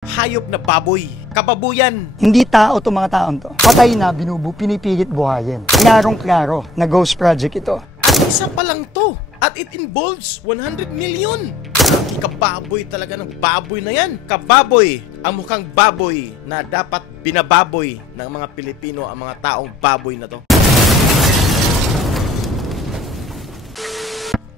Hayop na baboy. Kababuyan. Hindi tao to mga taon to. Patay na, pinipilit buhayin. Klarong-klaro na ghost project ito. At isa pa lang to. At it involves 100 million. Kababoy talaga ng baboy na yan. Kababoy. Ang mukhang baboy na dapat binababoy ng mga Pilipino ang mga taong baboy na to.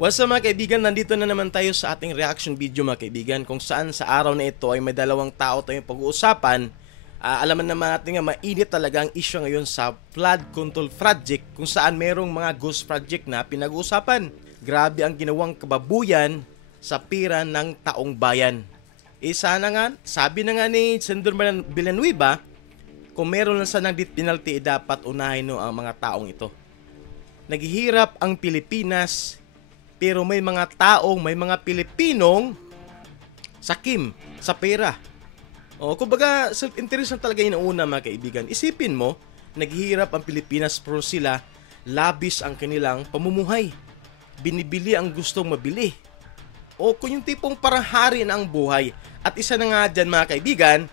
What's up mga kaibigan, nandito na naman tayo sa ating reaction video mga kaibigan, kung saan sa araw na ito ay may dalawang tao tayong pag-uusapan. Alaman naman natin nga mainit talaga ang issue ngayon sa flood control project, kung saan merong mga ghost project na pinag-uusapan. Grabe ang ginawang kababuyan sa pira ng taong bayan. Sana nga, sabi na nga ni Senator Villanueva, kung meron lang sanang death penalty, dapat unahin no ang mga taong ito. Naghihirap ang Pilipinas, pero may mga taong, may mga Pilipinong sakim sa pera. Kumbaga, self-interest na talaga yun ang una mga kaibigan. Isipin mo, naghihirap ang Pilipinas pero sila, labis ang kanilang pamumuhay. Binibili ang gustong mabili. O kung yung tipong parang hari na ang buhay. At isa na nga dyan mga kaibigan,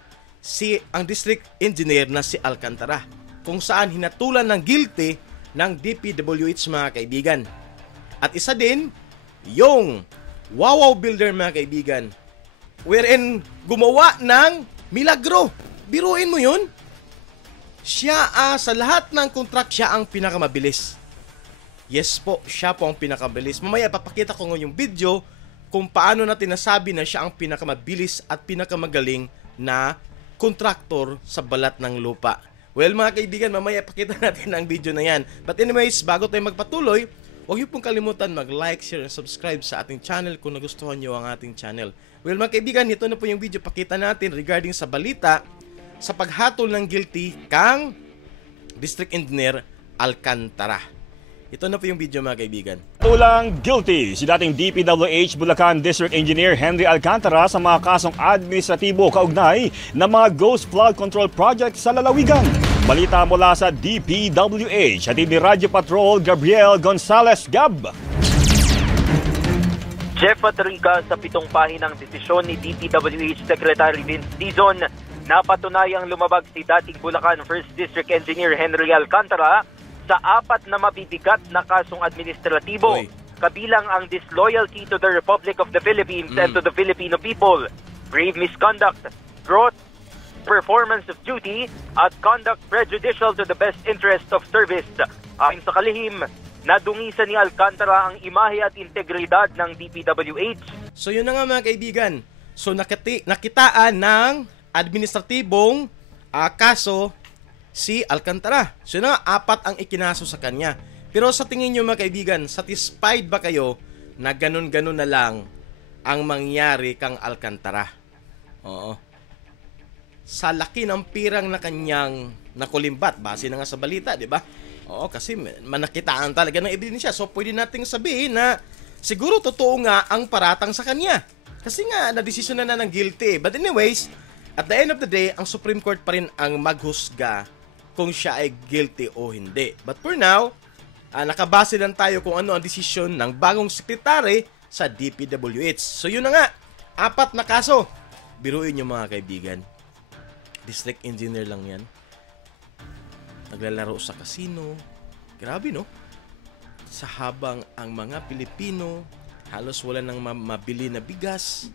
ang district engineer na si Alcantara. Kung saan hinatulan ng guilty ng DPWH mga kaibigan. At isa din, yung Wawaw Builder mga kaibigan, wherein gumawa ng milagro. Biruin mo yun? Siya sa lahat ng contract, siya ang pinakamabilis. Yes po, siya po ang pinakamabilis. Mamaya papakita ko yung video kung paano natin nasabi na siya ang pinakamabilis at pinakamagaling na kontraktor sa balat ng lupa. Well mga kaibigan, mamaya pakita natin ang video na yan. But anyways, bago tayo magpatuloy, huwag niyo pong kalimutan mag-like, share, and subscribe sa ating channel kung nagustuhan niyo ang ating channel. Well mga kaibigan, ito na po yung video pakita natin regarding sa balita sa paghatol ng guilty kang District Engineer Alcantara. Ito na po yung video mga kaibigan. Tulang guilty si dating DPWH Bulacan District Engineer Henry Alcantara sa mga kasong administratibo kaugnay ng mga ghost flood control project sa lalawigan. Balita mula sa DPWH at ni Radyo Patrol Gabriel Gonzalez Gab. Jeff Patrica sa 7 pahinang desisyon ni DPWH Secretary Vince Dizon, napatunayang lumabag si dating Bulacan 1st District Engineer Henry Alcantara sa 4 na mabibigat na kasong administratibo. Kabilang ang disloyalty to the Republic of the Philippines and to the Filipino people, grave misconduct, gross performance of duty, at conduct prejudicial to the best interest of service. Ayon sa kalihim, nadungisan ni Alcantara ang imahe at integridad ng DPWH. So yun na nga mga kaibigan. So nakitaan ng administratibong kaso si Alcantara. So yun na nga, 4 ang ikinaso sa kanya. Pero sa tingin nyo mga kaibigan, satisfied ba kayo na ganun-ganun na lang ang mangyari kang Alcantara? Oo. Sa laki ng pirang na kanyang nakulimbat, base na nga sa balita, di ba? Oo, kasi manakitaan talaga ng ebidensya. So pwede nating sabihin na siguro totoo nga ang paratang sa kanya. Kasi nga, nadesisyon na ng guilty. But anyways, at the end of the day, ang Supreme Court pa rin ang maghusga kung siya ay guilty o hindi. But for now, nakabase lang tayo kung ano ang desisyon ng bagong sekretary sa DPWH. So yun na nga, 4 na kaso. Biruin nyo mga kaibigan. District engineer lang yan. Naglalaro sa casino. Grabe no? Sa habang ang mga Pilipino halos wala nang mabili na bigas.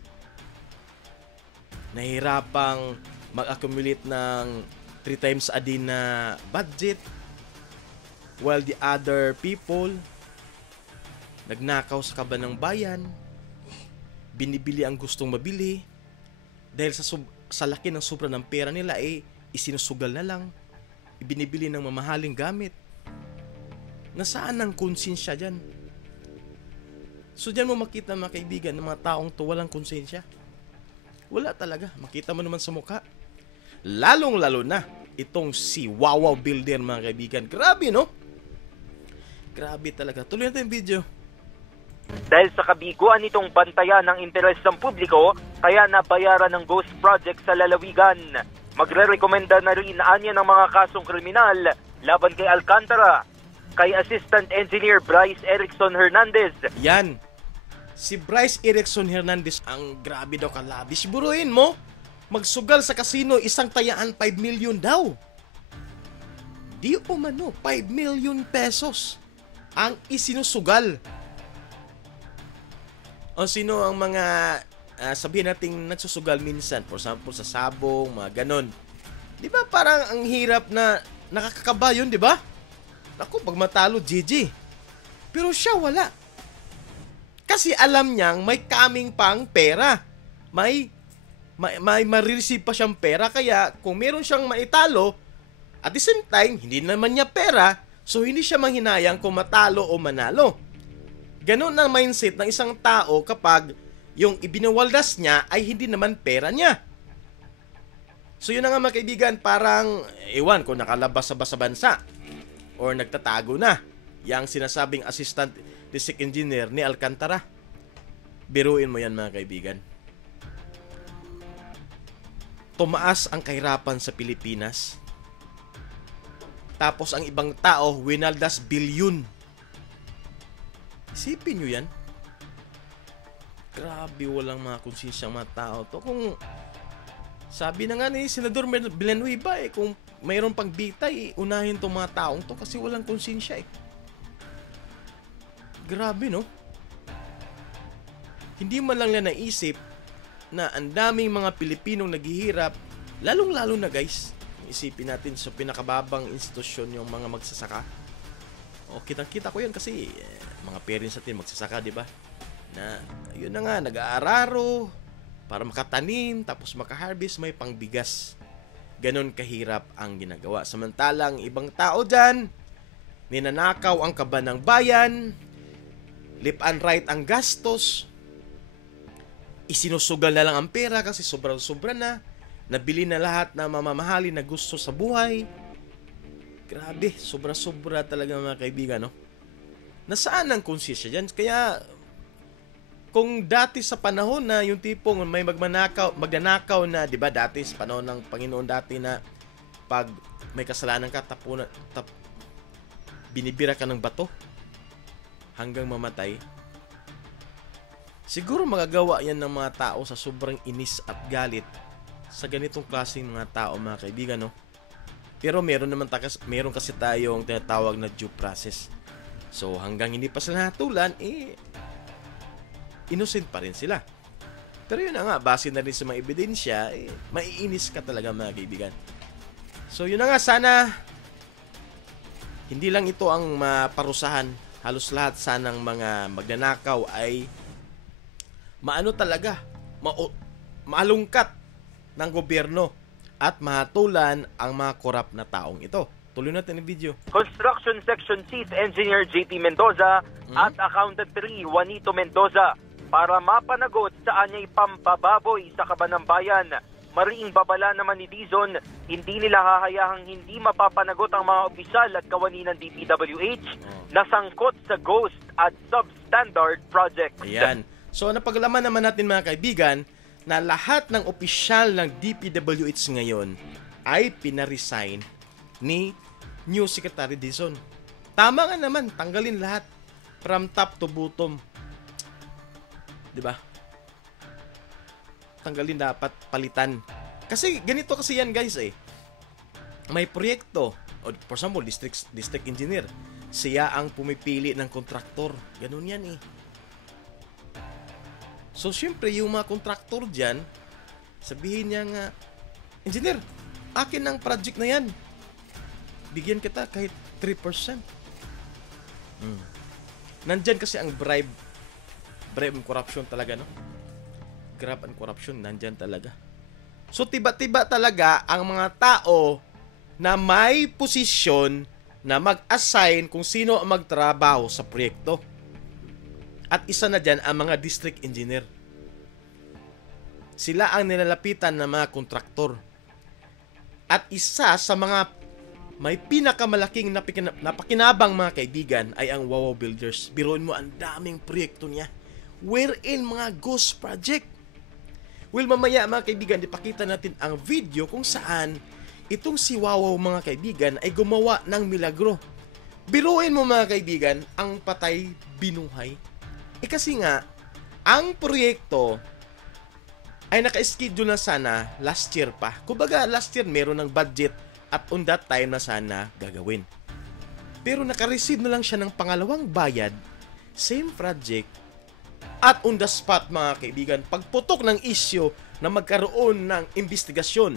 Nahihirapang mag-accumulate ng 3 times a day na budget. While the other people nagnakaw sa kaban ng bayan. Binibili ang gustong mabili. Dahil sa laki ng sobra ng pera nila isinusugal na lang. Ibinibili ng mamahaling gamit. Nasaan ang konsensya dyan? So dyan mo makita mga kaibigan ng mga taong to walang konsensya. Wala talaga. Makita mo naman sa mukha. Lalong-lalo na itong si Wawaw Builder mga kaibigan. Grabe no? Grabe talaga. Tuloy natin yung video. Dahil sa kabiguan nitong bantayan ng interes ng publiko, kaya nabayaran ng ghost project sa lalawigan. Magre-rekomenda na rin anya ng mga kasong kriminal laban kay Alcantara, kay Assistant Engineer Bryce Erickson Hernandez. Yan. Si Bryce Erickson Hernandez, ang grabe daw kalabis. Buruin mo, magsugal sa kasino, isang tayaan 5 million daw. Di umano, 5 million pesos ang isinusugal. O sino ang mga sabihin nating nagsusugal minsan, for example sa sabong, mga ganon. Di ba parang ang hirap na nakakakaba yun, di ba? Naku, pag matalo, GG. Pero siya wala. Kasi alam niyang may coming pang pera. May ma-receive pa siyang pera. Kaya kung meron siyang maitalo, at the same time, hindi naman niya pera, so hindi siya manghinayang kung matalo o manalo. Ganon ang mindset ng isang tao kapag yung ibinawaldas niya ay hindi naman pera niya. So yun na nga mga kaibigan, parang ewan kung nakalabas sa bansa or nagtatago na yang sinasabing assistant district engineer ni Alcantara. Biruin mo yan mga kaibigan. Tumaas ang kahirapan sa Pilipinas. Tapos ang ibang tao winaldas bilyon. Isipin nyo yan. Grabe, walang mga konsensyang mga tao to. Kung sabi na nga ni Senador Villanueva kung mayroon pang bitay, unahin tong mga taong to kasi walang konsensya Grabe, no? Hindi man lang nila naisip na ang daming mga Pilipinong naghihirap, lalong-lalo na guys, isipin natin sa pinakababang institusyon yung mga magsasaka. O kitang-kita ko yan kasi mga parents natin magsasaka, di ba? Na yun na nga, nag-aararo para makatanim, tapos makaharvest, may pangbigas. Ganon kahirap ang ginagawa. Samantalang ibang tao dyan, ninanakaw ang kaban ng bayan, lip and right ang gastos, isinusugal na lang ang pera kasi sobrang-sobra na, nabili na lahat na mamamahali na gusto sa buhay. Grabe, sobra-sobra talaga mga kaibigan, no? Nasaan ang konsensya dyan? Kaya, kung dati sa panahon na yung tipong may magnanakaw na, di ba dati sa panahon ng Panginoon dati na pag may kasalanan ka, binibira ka ng bato hanggang mamatay. Siguro magagawa yan ng mga tao sa sobrang inis at galit sa ganitong klaseng mga tao mga kaibigan, no? Pero meron kasi tayong tinatawag na due process. So hanggang hindi pa sila natulan, innocent pa rin sila. Pero yun na nga, base na rin sa mga ebidensya, maiinis ka talaga mga kaibigan. So yun na nga, sana hindi lang ito ang maparusahan. Halos lahat sanang mga magnanakaw ay maalungkat ng gobyerno at mahatulan ang mga korap na taong ito. Tuloy natin ang video. Construction Section Chief Engineer JP Mendoza at Accountant 3 Juanito Mendoza para mapanagot sa anyay pampababoy sa kaban ng bayan. Mariing babala naman ni Dizon, hindi nila hahayahang hindi mapapanagot ang mga opisyal at kawani ng DPWH na sangkot sa ghost at substandard project. Ayan. So napaglaman naman natin mga kaibigan na lahat ng opisyal ng DPWH ngayon ay pinaresign ni new Secretary Dizon. Tama nga naman, tanggalin lahat from top to bottom. 'Di ba? Tanggalin dapat, palitan. Kasi ganito kasi yan guys May proyekto, o for example, district engineer. Siya ang pumipili ng kontraktor. Ganun yan So syempre yung mga kontraktor dyan, sabihin niya nga, engineer, akin ang project na yan. Bigyan kita kahit 3%. Nandyan kasi ang bribe and corruption talaga, no? Grabe and corruption, nandyan talaga. So tiba-tiba talaga ang mga tao na may posisyon na mag-assign kung sino ang magtrabaho sa proyekto. At isa na dyan ang mga district engineer. Sila ang nilalapitan ng mga kontraktor. At isa sa mga may pinakamalaking napakinabang mga kaibigan ay ang Wawa Builders. Biruin mo, ang daming proyekto niya. Wherein mga ghost project. Well, mamaya mga kaibigan, ipakita natin ang video kung saan itong si Wawa mga kaibigan ay gumawa ng milagro. Biruin mo mga kaibigan, ang patay binuhay. Kasi nga, ang proyekto ay naka-schedule na sana last year pa. Kumbaga last year meron ng budget at on that time na sana gagawin. Pero naka-receive na lang siya ng pangalawang bayad, same project, at on the spot mga kaibigan, pagputok ng issue na magkaroon ng investigasyon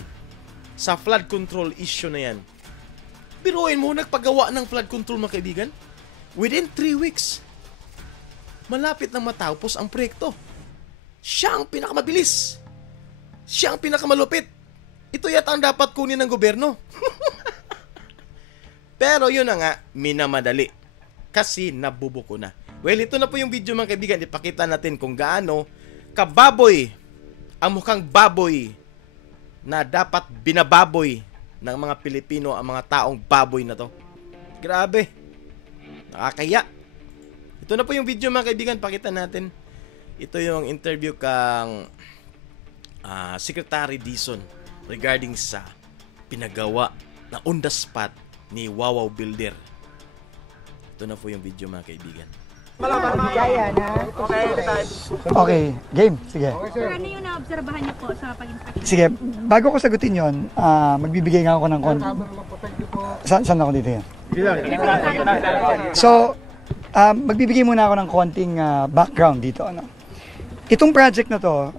sa flood control issue na yan. Biruin mo, nagpagawa ng flood control mga kaibigan, within 3 weeks, malapit na matapos ang proyekto. Siya ang pinakamabilis. Siya ang pinakamalupit. Ito yata ang dapat kunin ng gobyerno. Pero yun na nga, minamadali. Kasi nabubuko na. Well, ito na po yung video mga kaibigan. Ipakita natin kung gaano kababoy ang mukhang baboy na dapat binababoy ng mga Pilipino ang mga taong baboy na to. Grabe. Nakakaya. Ito na po yung video mga kaibigan. Pakita natin. Ito yung interview kang Secretary Dizon regarding sa pinagawa na on the spot ni Wawaw Builder. Ito na po yung video mga kaibigan. Okay, game. Sige. Sir, ano yung naobserbahan niyo po sa pag-inspect? Sige, bago ko sagutin yon, magbibigay nga ako ng saan ako dito yan? So, magbibigay muna ako ng konting background dito. Ano? Itong project na to,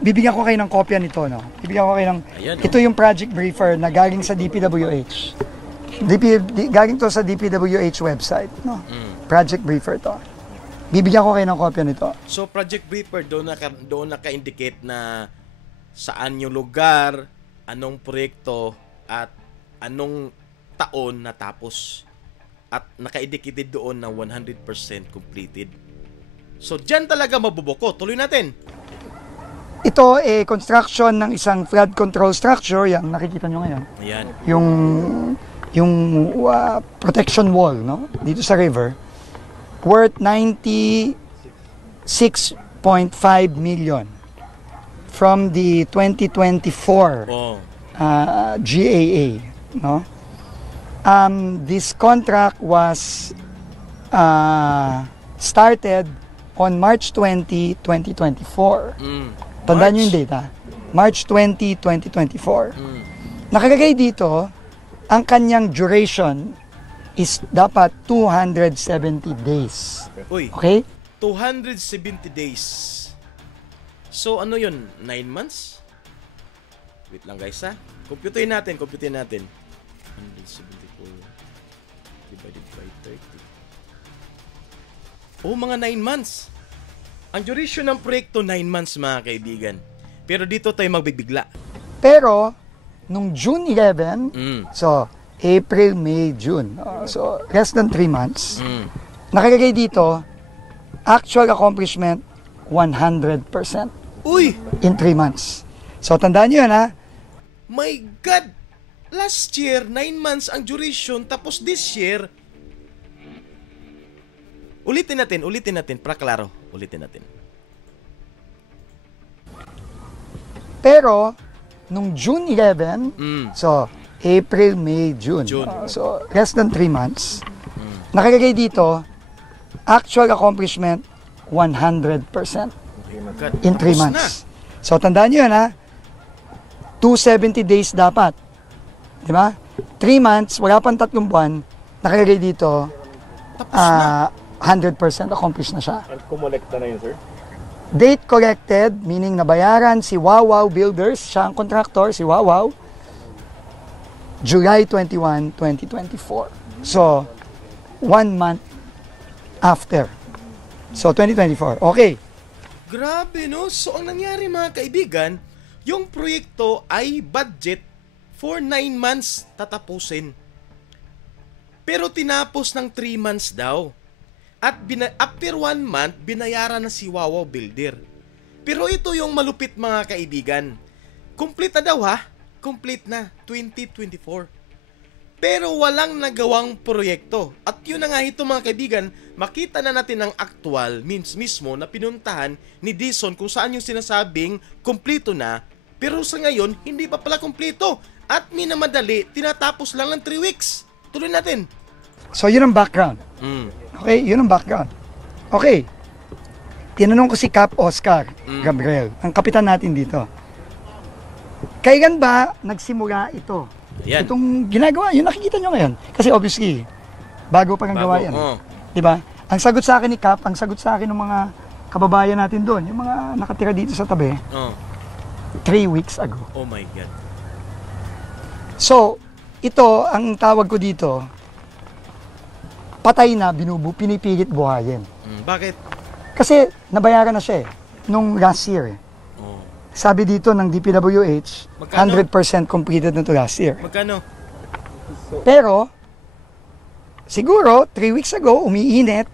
bibigyan ko kayo ng kopya nito. No? Bibigyan ko kayo ng, ito yung project briefer na galing sa DPWH. Galing to sa DPWH website. No? Project briefer to. Bibigyan ko kayo ng kopya nito. So, project briefer, doon naka-indicate na saan yung lugar, anong proyekto, at anong taon natapos. At naka-indicated doon na 100% completed. So, dyan talaga mabubuko. Tuloy natin. Ito construction ng isang flood control structure. Yan, nakikita nyo ngayon. Ayan. Yung protection wall, no? Dito sa river. Worth 96.5 million from the 2024 GAA, no? This contract was started on March 20, 2024. Tandaan nyo yung data. March 20, 2024. Nakalagay dito, ang kanyang duration is dapat 270 days. Uy, Okay? 270 days. So, ano yun? 9 months? Wait lang guys ha. Computerin natin. 174 divided by 30. Oh, mga 9 months. Ang duration ng proyekto, 9 months mga kaibigan. Pero dito tayo magbibigla. Pero, nung June 11, so, April, May, June. So, less than 3 months. Nakalagay dito, actual accomplishment, 100% Uy! in 3 months. So, tandaan nyo yun, ha? My God! Last year, 9 months ang duration. Tapos this year, ulitin natin. Para klaro, ulitin natin. Pero, nung June 11, so, April, May, June. So, less than 3 months. Nakalagay dito, actual accomplishment, 100% in 3 months. So, tandaan nyo yan, ha? 270 days dapat. Di ba? 3 months, wala pang 3 buwan, nakalagay dito, 100% accomplished na siya. And kumolekta na yun, sir? Date collected, meaning nabayaran si Wawaw Builders, siya ang contractor, si Wawaw, July 21, 2024. So, 1 month after. So, 2024. Okay. Grabe no? So ang nangyari mga kaibigan, yung proyekto ay budget for 9 months tatapusin. Pero tinapos ng 3 months daw. At after 1 month, binayaran na si Wawaw Builder. Pero ito yung malupit mga kaibigan. Complete na daw ha? Complete na, 2024. Pero walang nagawang proyekto. At yun na nga ito mga kaibigan, makita na natin ang actual mismo na pinuntahan ni Dizon kung saan yung sinasabing kompleto na. Pero sa ngayon, hindi pa pala kompleto. At minamadali, tinatapos lang ng 3 weeks. Tuloy natin. So, yun ang background. Okay, yun ang background. Okay. tinanong ko si Cap Oscar Gabriel, ang kapitan natin dito. Kailan ba nagsimula ito? Yan. Itong ginagawa, yun nakikita nyo ngayon. Kasi obviously, bago pa ng gawa yan. Diba? Ang sagot sa akin ni Cap, ang sagot sa akin ng mga kababayan natin doon, yung mga nakatira dito sa tabi, 3 weeks ago. Oh my God. So, ito, ang tawag ko dito, patay na, pinipilit buhayin. Bakit? Kasi nabayaran na siya nung last year. Sabi dito ng DPWH, Magkano? 100% completed na to last year. Magkano? Pero, siguro, 3 weeks ago, umiinit,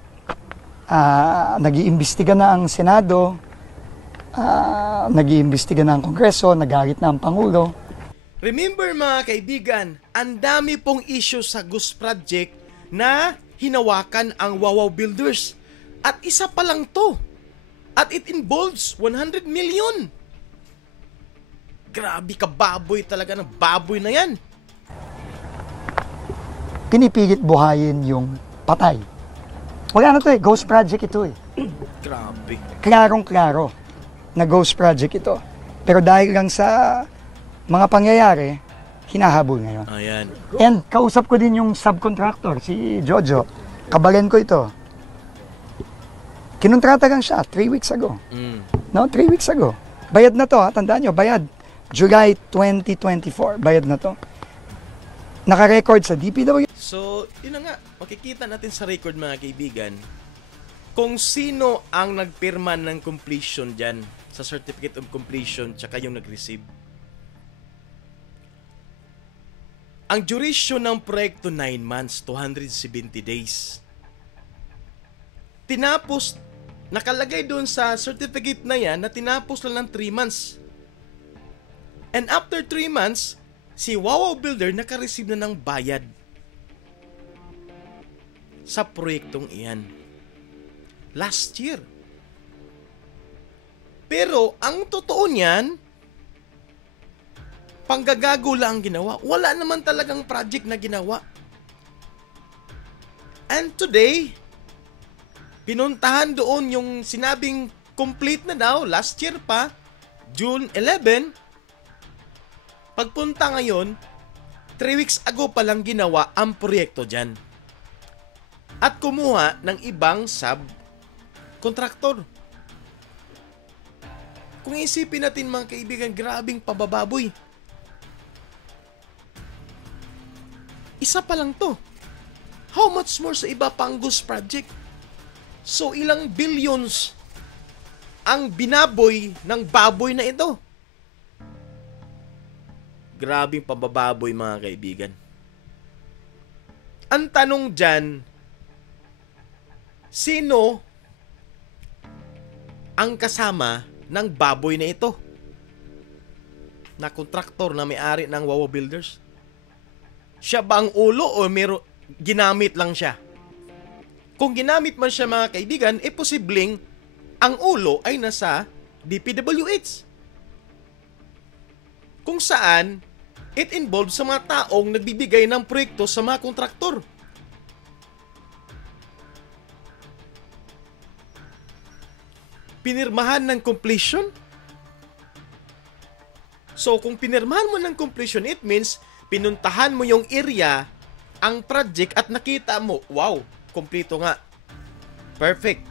nag-iimbestiga na ang Senado, nag-iimbestiga na ang Kongreso, nagalit na ang Pangulo. Remember mga kaibigan, ang dami pong issue sa Ghost Project na hinawakan ang Wawaw Builders. At isa pa lang to. At it involves 100 million. Grabe ka baboy talaga ng baboy na yan. Pinipilit buhayin yung patay. Wala na to Ghost Project ito Grabe. Klarong-klaro na Ghost Project ito. Pero dahil lang sa mga pangyayari, hinahabol ngayon. Ayan. And kausap ko din yung subcontractor, si Jojo. Kabalen ko ito. Kinontrata lang siya 3 weeks ago. No, 3 weeks ago. Bayad na to, tandaan nyo, bayad. July 2024, bayad na to. Naka-record sa DPW. So, yun na nga, makikita natin sa record mga kaibigan, kung sino ang nagpirma ng completion dyan, sa certificate of completion, tsaka yung nag-receive. Ang duration ng proyekto 9 months, 270 days. Tinapos, nakalagay doon sa certificate na yan na tinapos lang ng 3 months. And after 3 months, si Wawaw Builder naka-receive na ng bayad sa proyektong iyan. Last year. Pero, ang totoo niyan, panggagago lang ang ginawa. Wala naman talagang project na ginawa. And today, pinuntahan doon yung sinabing complete na daw, last year pa, June 11, pagpunta ngayon, 3 weeks ago pa lang ginawa ang proyekto dyan. At kumuha ng ibang subcontractor. Kung isipin natin mga kaibigan, grabing pabababoy. Isa pa lang to. How much more sa iba pang Ghost Project? So ilang billions ang binaboy ng baboy na ito. Grabing pabababoy mga kaibigan. Ang tanong dyan, sino ang kasama ng baboy na ito? Na kontraktor na may-ari ng Wawaw Builders? Siya ba ang ulo o ginamit lang siya? Kung ginamit man siya mga kaibigan, posibleng ang ulo ay nasa DPWH. Kung saan, it involves sa mga taong nagbibigay ng proyekto sa mga kontraktor. Pinirmahan ng completion? So, kung pinirmahan mo ng completion, it means pinuntahan mo yung area, ang project, at nakita mo, wow, kompleto nga. Perfect.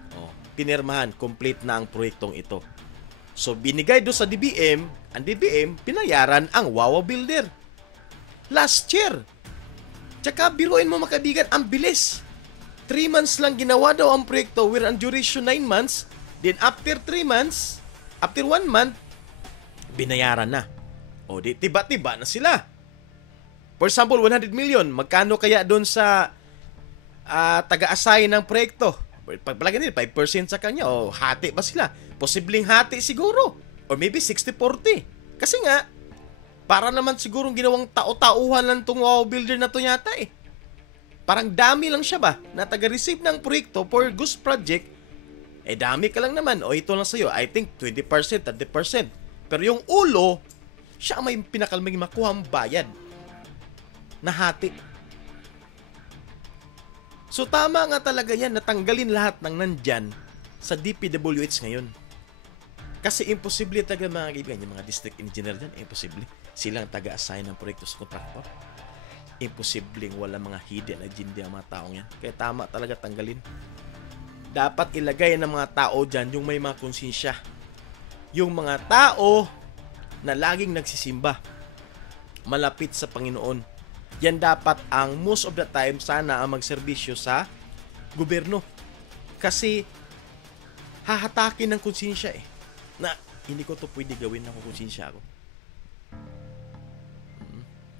Pinirmahan, complete na ang proyektong ito. So, binigay doon sa DBM, ang DBM, pinayaran ang Wawaw Builder. Last year. Tsaka, biruin mo makabigan, ang bilis. 3 months lang ginawa daw ang proyekto, where ang duration 9 months, then after 3 months, after 1 month, binayaran na. O, di tiba-tiba na sila. For example, 100 million, magkano kaya doon sa taga-assign ng proyekto? Pagpalagay nila, 5% sa kanya, o hati ba sila? Posibleng hati siguro. Or maybe 60-40. Kasi nga, para naman sigurong ginawang tao-tauhan lang itong Wawaw Builder na to yata eh. Parang dami lang siya ba na taga-receive ng proyekto for Ghost Project, dami ka lang naman. O ito lang sa'yo, I think 20%, 30%. Pero yung ulo, siya may pinakalming makuha ang bayad na hati. So tama nga talaga yan, natanggalin lahat ng nandyan sa DPWH ngayon. Kasi imposible talaga mga kaibigan, yung mga district engineer dyan, imposible. Silang taga-assign ng proyekto sa contractor. Imposibleng wala mga hidden agenda ang mga taong yan. Kaya tama talaga tanggalin. Dapat ilagay ng mga tao dyan yung may mga konsensya. Yung mga tao na laging nagsisimba, malapit sa Panginoon. Yan dapat ang most of the time sana ang magserbisyo sa gobyerno. Kasi hahatakin ng konsensya na hindi ko to pwede gawin ng konsensya ko.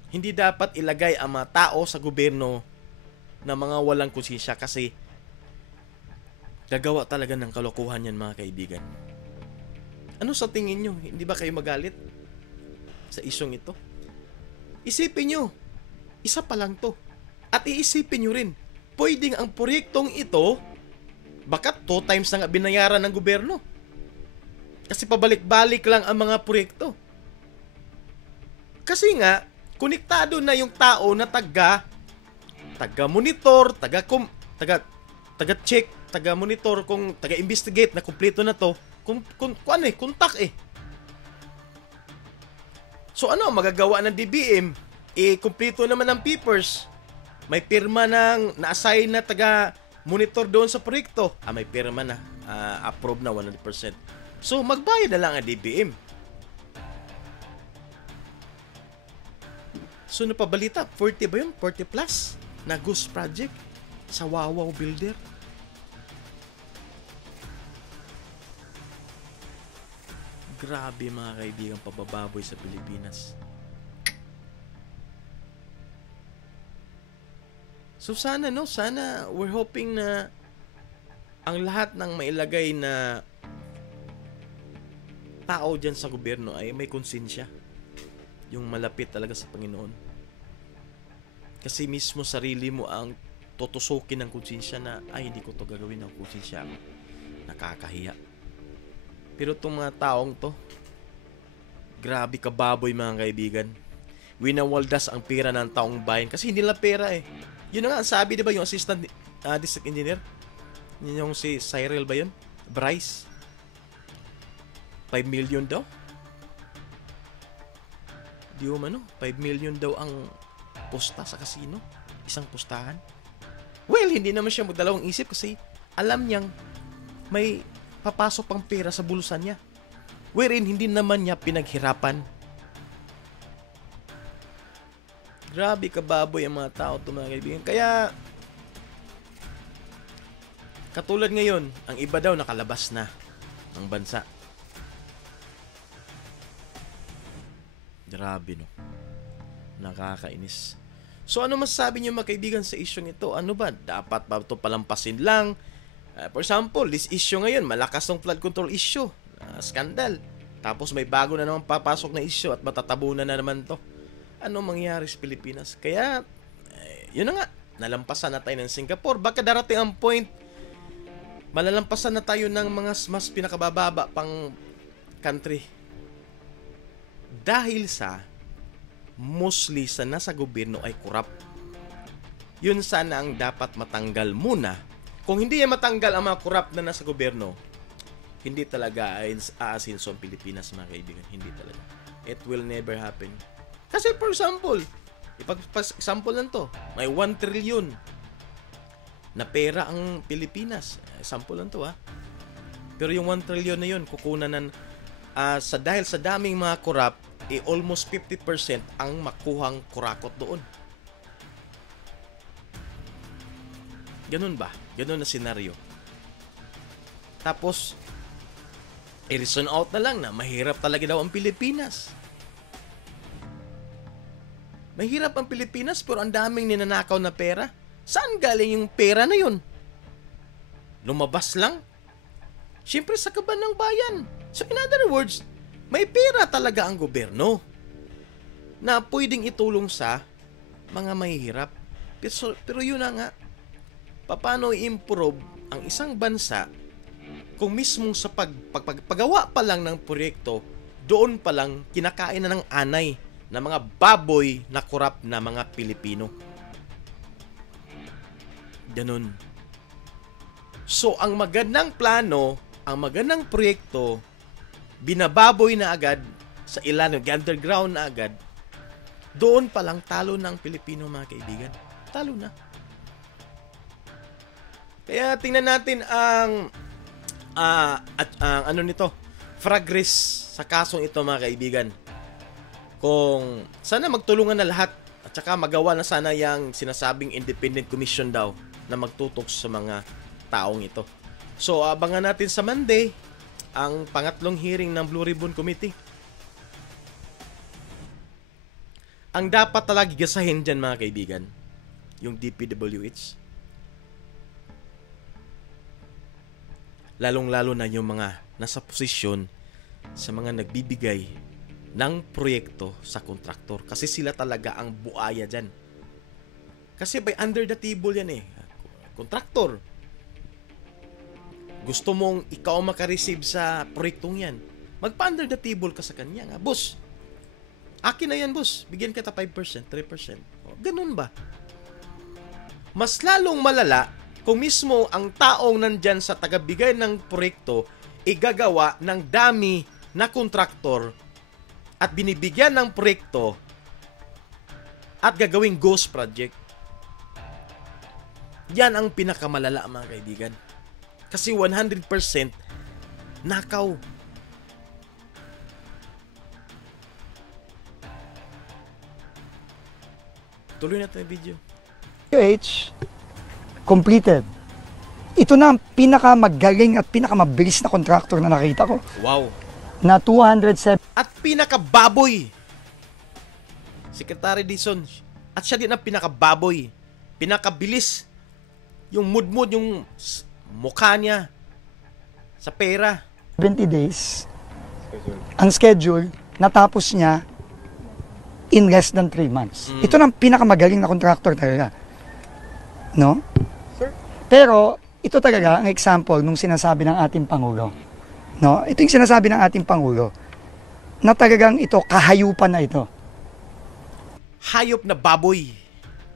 Hindi dapat ilagay ang mga tao sa gobyerno na mga walang konsensya kasi gagawa talaga ng kalokohan yan mga kaibigan. Ano sa tingin nyo? Hindi ba kayo magalit sa isyong ito? Isipin nyo, isa pa lang to. At iisipin nyo rin, pwedeng ang proyektong ito, baka 2 times na nga binayaran ng gobyerno. Kasi pabalik-balik lang ang mga proyekto. Kasi nga, konektado na yung tao na taga-monitor, taga-check, taga-monitor, kung taga-investigate na kumpleto na to, kontak So ano, magagawa ng DBM, kumpleto naman ng papers. May pirma ng na-assign na taga-monitor doon sa proyekto. May pirma na, approve na 100%. So magbayad na lang ang DBM. So napabalita, 40 ba yun? 40 plus na ghost project sa Wawaw Builder. Grabe mga kaibigan, pabababoy sa Pilipinas. So sana we're hoping na ang lahat ng mailagay na tao dyan sa gobyerno ay may konsensya. Yung malapit talaga sa Panginoon. Kasi mismo sarili mo ang tutusukin ng konsensya na hindi ko to gagawin ng konsensya ko. Nakakahiya. Pero itong mga taong to, grabe ka baboy mga kaibigan. Winawaldas ang pera ng taong bayan kasi hindi nila pera Yun na nga ang sabi, di ba, yung assistant district engineer? Yun yung si Cyril ba yun? Bryce? 5 million daw? Di mo 5 million daw ang posta sa kasino. Isang postahan. Well, hindi naman siya magdalawang isip kasi alam niyang may papasok pang pera sa bulusan niya. Wherein hindi naman niya pinaghirapan. Grabe kababoy ang mga tao ito mga kaibigan. Kaya, katulad ngayon, ang iba daw nakalabas na ng bansa. Grabe no. Nakakainis. So ano masasabi niyo mga kaibigan sa isyong ito? Ano ba? Dapat ba ito palampasin lang? For example, this issue ngayon, malakas ng flood control issue. Skandal. Tapos may bago na naman papasok na issue at matatabunan na naman to. Ano mangyayari sa Pilipinas? Kaya, yun na nga. Nalampasan na tayo ng Singapore. Baka darating ang point, malalampasan na tayo ng mga mas pinakabababa pang country. Dahil sa mostly sa nasa gobyerno ay corrupt. Yun sana ang dapat matanggal muna. Kung hindi yan matanggal ang mga corrupt na nasa gobyerno, hindi talaga aasinso ang Pilipinas mga kaibigan. Hindi talaga. It will never happen. Kasi for example, example lang to, may 1 trillion na pera ang Pilipinas. Example lang to Pero yung 1 trillion na yun, kukunan ng dahil sa daming mga corrupt, almost 50% ang makuhang kurakot doon. Ganun ba? Ganun na senaryo. Tapos, i-reason out na lang na mahirap talaga daw ang Pilipinas. Mahirap ang Pilipinas pero ang daming ninanakaw na pera. Saan galing yung pera na yun? Lumabas lang? Siyempre sa kaban ng bayan. So in other words, may pera talaga ang gobyerno na pwedeng itulong sa mga mahihirap. Pero yun na nga, paano i-improve ang isang bansa kung mismo sa paggawa pa lang ng proyekto, doon pa lang kinakain na ng anay ng mga baboy na korap na mga Pilipino. Ganun. So, ang magandang plano, ang magandang proyekto, binababoy na agad sa ilalim, underground na agad, doon pa lang talo ng Pilipino, mga kaibigan. Talo na. Kaya tingnan natin ang ano nito, progress sa kasong ito, mga kaibigan. Kung sana magtulungan na lahat at saka magawa na sana yung sinasabing independent commission daw na magtutok sa mga taong ito. So, abangan natin sa Monday ang pangatlong hearing ng Blue Ribbon Committee. Ang dapat talaga gigasahin dyan, mga kaibigan, yung DPWH. Lalong-lalo na yung mga nasa posisyon sa mga nagbibigay ng proyekto sa kontraktor. Kasi sila talaga ang buaya dyan. Kasi by under the table yan eh. Kontraktor. Gusto mong ikaw makareceive sa proyektong yan. Magpa-under the table ka sa kanya nga. Boss, akin na yan, boss. Bigyan kita 5%, 3%. O, ganun ba? Mas lalong malala kung mismo ang taong nandyan sa tagabigay ng proyekto igagawa ng dami na kontraktor at binibigyan ng proyekto at gagawing ghost project. Yan ang pinakamalala, mga kaibigan. Kasi 100% nakaw. Tuloy natin yung video. DPWH completed. Ito na ang pinakamagaling at pinakamabilis na contractor na nakita ko. Wow. Na 207. At pinakababoy. Secretary Dizon. At siya din ang pinakababoy. Pinakabilis. Yung mood, yung mukha niya sa pera. 20 days. Ang schedule, natapos niya in less than 3 months. Ito na ang pinakamagaling na contractor talaga. No? Sir? Pero, ito talaga ang example nung sinasabi ng ating Pangulo. No? Ito yung sinasabi ng ating Pangulo na talagang ito, kahayupan na ito. Hayop na baboy.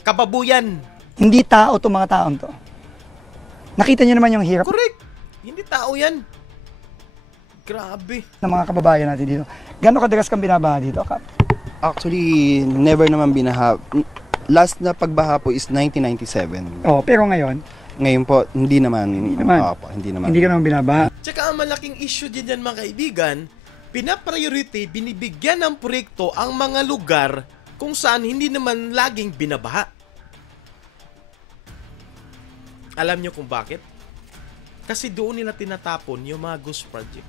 Kababuyan. Hindi tao itong mga taong to. Nakita niyo naman yung hirap Correct. Hindi tao yan. Grabe. ng mga kababayan natin dito. Gano'ng kadalas kang binabaha dito, Kap? Actually, never naman binaha. Last na pagbaha po is 1997. Oh, pero ngayon, Ngayon po, hindi naman. Hindi naman. Opo, hindi naman. hindi ka naman binabaha. Tsaka ang malaking issue din yan, mga kaibigan, pinapriority, binibigyan ng proyekto ang mga lugar kung saan hindi naman laging binabaha. Alam nyo kung bakit? Kasi doon nila tinatapon yung mga ghost project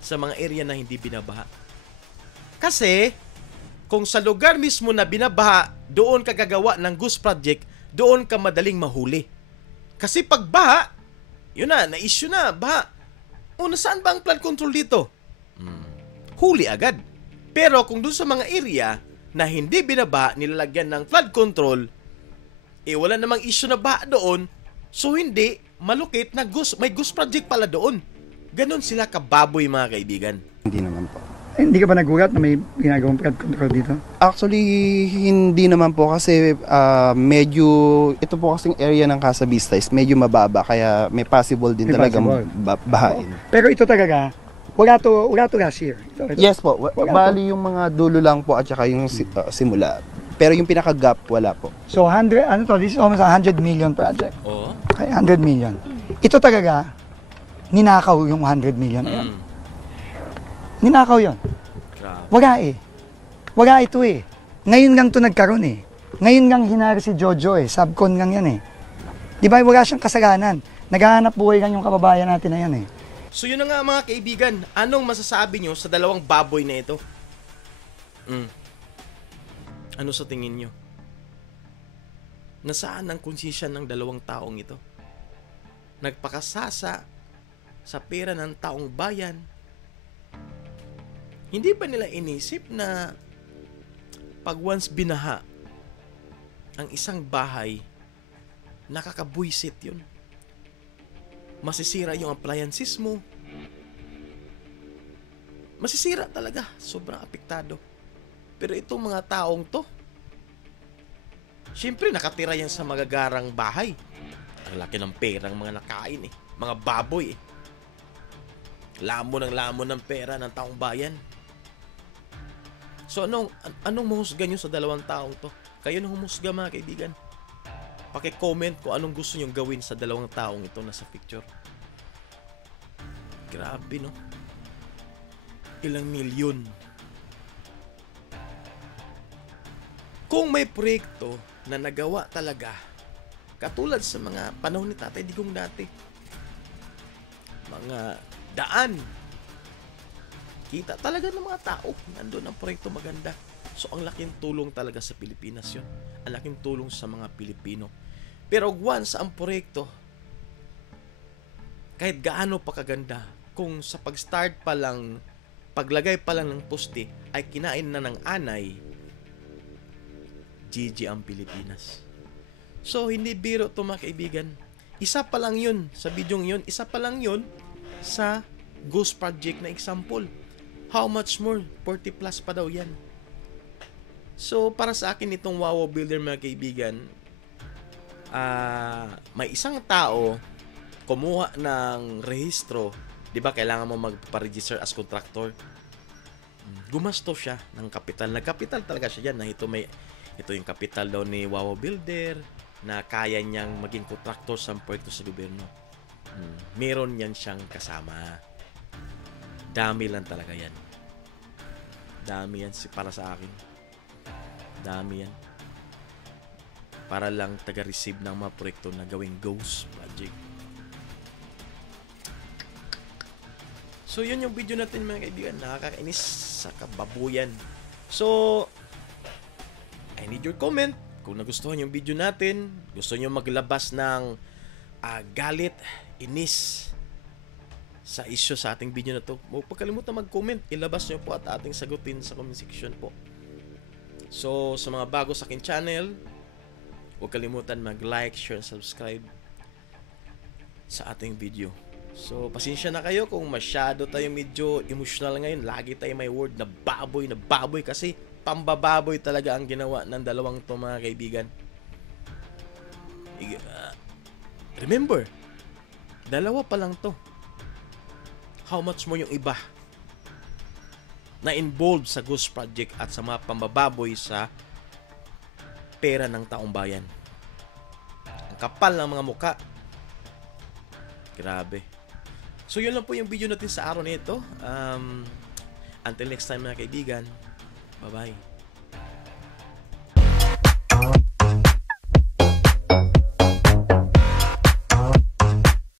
sa mga area na hindi binabaha. Kasi, kung sa lugar mismo na binabaha, doon ka gagawa ng ghost project, doon ka madaling mahuli. Kasi pag baha, yun na-issue na, baha. O, nasaan ba ang flood control dito? Huli agad. Pero kung doon sa mga area na hindi binabaha, nilalagyan ng flood control, wala namang issue na baha doon, so hindi malukit na may ghost project pala doon. Ganon sila kababoy, mga kaibigan. Hindi naman po. Hindi ka ba nagulat na may ginagawang flood control dito? Actually, hindi naman po kasi medyo, ito po kasing area ng Casa Vista is medyo mababa kaya may possible din May talagang possible. bahain. Pero ito talaga, wala to last year. Ito. Yes po, Wala bali yung mga dulo lang po at saka yung simula. Pero yung pinaka-gap, wala po. So, this is almost a 100 million project. Oo. Okay, 100 million. Ito talaga, ninakaw yung 100 million na yun. Ninakaw yun. Grabe. Wala eh. Wala ito eh. Ngayon lang to nagkaroon eh. Ngayon lang hinari si Jojo eh. Subcon lang yan eh. Di ba wala siyang kasalanan. Naghahanap buhay lang yung kababayan natin na yan eh. So yun na nga, mga kaibigan, anong masasabi nyo sa dalawang baboy na ito? Ano sa tingin nyo? Nasaan ang konsensya ng dalawang taong ito? Nagpakasasa sa pera ng taong bayan. Hindi ba nila inisip na pag once binaha ang isang bahay, nakakabwisit yun? Masisira yung appliances mo. Masisira talaga. Sobrang apektado. Pero itong mga taong to, syempre nakatira yan sa magagarang bahay. Ang laki ng pera ng mga nakain eh. Mga baboy eh. Lamon ng pera ng taong bayan. So anong mahusga nyo sa dalawang taong to? Kayo nang humusga mga kaibigan. Paki-comment kung anong gusto nyong gawin sa dalawang taong ito na sa picture. Grabe no. Ilang milyon. Kung may proyekto na nagawa talaga, katulad sa mga panahon ni Tatay Digong dati, mga daan, kita talaga ng mga tao, nandun ang proyekto maganda. So ang laking tulong talaga sa Pilipinas yun. Ang laking tulong sa mga Pilipino. Pero once ang proyekto, kahit gaano pa kaganda, kung sa pag-start pa lang, paglagay pa lang ng poste, ay kinain na ng anay, GG ang Pilipinas. So, hindi biro to mga kaibigan. Isa pa lang yun sa bidyong yun. Isa pa lang yun sa Ghost Project na example. How much more? 40 plus pa daw yan. So, para sa akin itong Wawa Builder mga kaibigan, may isang tao kumuha ng rehistro. Diba kailangan mo magpa-register as contractor? Gumasto siya ng kapital. Nagkapital talaga siya dyan na ito yung kapital daw ni Wawa Builder na kaya niyang maging contractor sa proyekto sa gobyerno. Meron yan siyang kasama. Dami lang talaga yan. Dami yan para sa akin. Dami yan. Para lang taga-receive ng mga proyekto na gawing Ghost Project. So yun yung video natin mga kaibigan. Nakakainis sa kababuyan. So I need your comment. Kung nagustuhan yung video natin, gusto nyo maglabas ng galit, inis sa issue sa ating video na to, huwag pagkalimutan mag-comment. Ilabas nyo po at ating sagutin sa comment section po. So, sa mga bago sa aking channel, huwag kalimutan mag-like, share, and subscribe sa ating video. So, pasensya na kayo kung masyado tayo medyo emotional ngayon. Lagi tayo may word na baboy kasi pambababoy talaga ang ginawa ng dalawang to mga kaibigan. Remember, dalawa pa lang to. How much more yung iba na involved sa Ghost Project at sa mga pambababoy sa pera ng taong bayan. Ang kapal ng mga muka. Grabe. So yun lang po yung video natin sa araw na ito. Until next time mga kaibigan. Bye-bye.